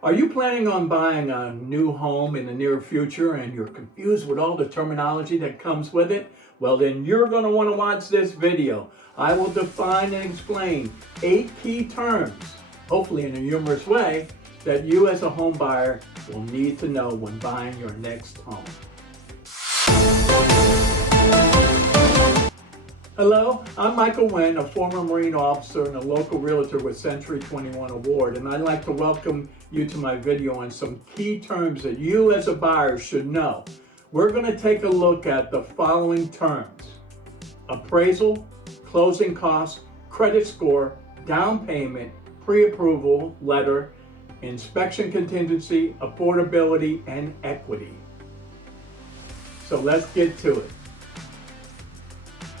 Are you planning on buying a new home in the near future and you're confused with all the terminology that comes with it? Well, then you're going to want to watch this video. I will define and explain 8 key terms, hopefully in a humorous way, that you as a home buyer will need to know when buying your next home. Hello, I'm Michael Wynn, a former Marine officer and a local realtor with Century 21 Award, and I'd like to welcome you to my video on some key terms that you as a buyer should know. We're going to take a look at the following terms: appraisal, closing costs, credit score, down payment, pre-approval letter, inspection contingency, affordability, and equity. So let's get to it.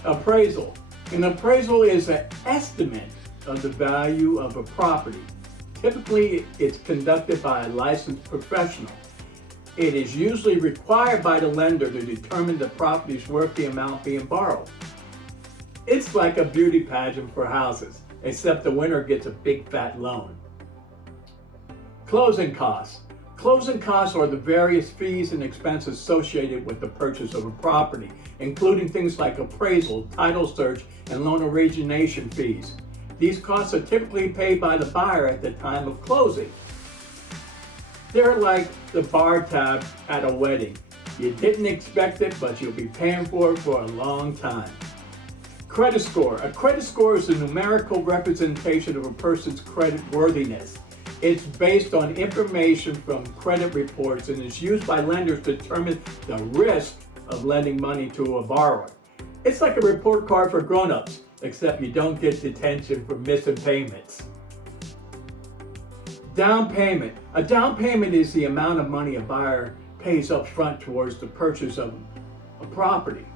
Appraisal. An appraisal is an estimate of the value of a property. Typically, it's conducted by a licensed professional. It is usually required by the lender to determine the property's worth the amount being borrowed. It's like a beauty pageant for houses, except the winner gets a big fat loan. Closing costs. Closing costs are the various fees and expenses associated with the purchase of a property, including things like appraisal, title search, and loan origination fees. These costs are typically paid by the buyer at the time of closing. They're like the bar tab at a wedding. You didn't expect it, but you'll be paying for it for a long time. Credit score. A credit score is a numerical representation of a person's credit worthiness. It's based on information from credit reports and is used by lenders to determine the risk of lending money to a borrower. It's like a report card for grown-ups, except you don't get detention for missing payments. Down payment. A down payment is the amount of money a buyer pays up front towards the purchase of a property.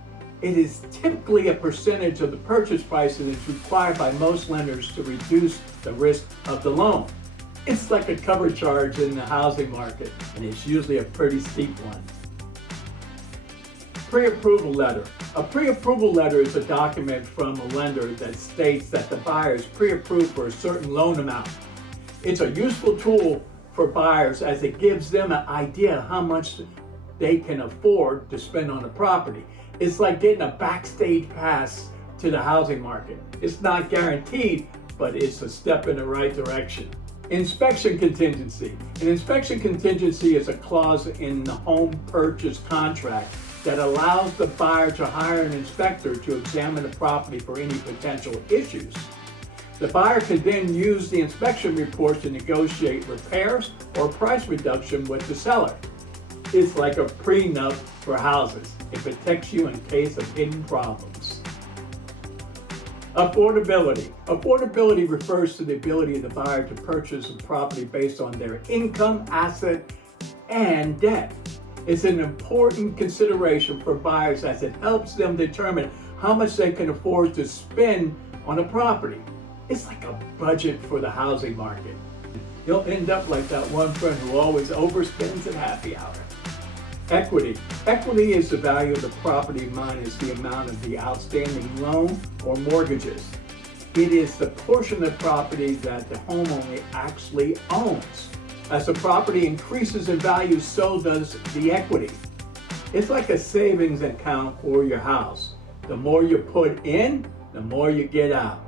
It is typically a percentage of the purchase price and is required by most lenders to reduce the risk of the loan. It's like a cover charge in the housing market, and it's usually a pretty steep one. Pre-approval letter. A pre-approval letter is a document from a lender that states that the buyer is pre-approved for a certain loan amount. It's a useful tool for buyers as it gives them an idea how much they can afford to spend on a property. It's like getting a backstage pass to the housing market. It's not guaranteed, but it's a step in the right direction. Inspection contingency. An inspection contingency is a clause in the home purchase contract that allows the buyer to hire an inspector to examine the property for any potential issues. The buyer can then use the inspection report to negotiate repairs or price reduction with the seller. It's like a prenup for houses. It protects you in case of hidden problems. Affordability. Affordability refers to the ability of the buyer to purchase a property based on their income, asset, and debt. It's an important consideration for buyers as it helps them determine how much they can afford to spend on a property. It's like a budget for the housing market. You'll end up like that one friend who always overspends at happy hour. Equity. Equity is the value of the property minus the amount of the outstanding loan or mortgages. It is the portion of property that the homeowner actually owns. As the property increases in value, so does the equity. It's like a savings account for your house. The more you put in, the more you get out.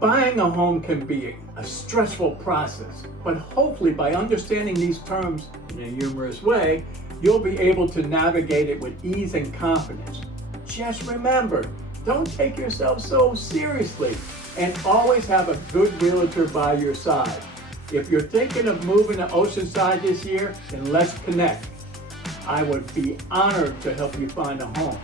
Buying a home can be a stressful process, but hopefully by understanding these terms in a humorous way, you'll be able to navigate it with ease and confidence. Just remember, don't take yourself so seriously and always have a good realtor by your side. If you're thinking of moving to Oceanside this year, then let's connect. I would be honored to help you find a home.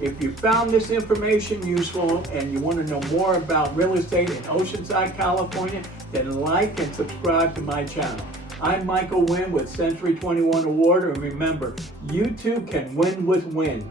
If you found this information useful and you want to know more about real estate in Oceanside, California, then like and subscribe to my channel. I'm Michael Wynn with Century 21 Award, and remember, you too can win with Wynn.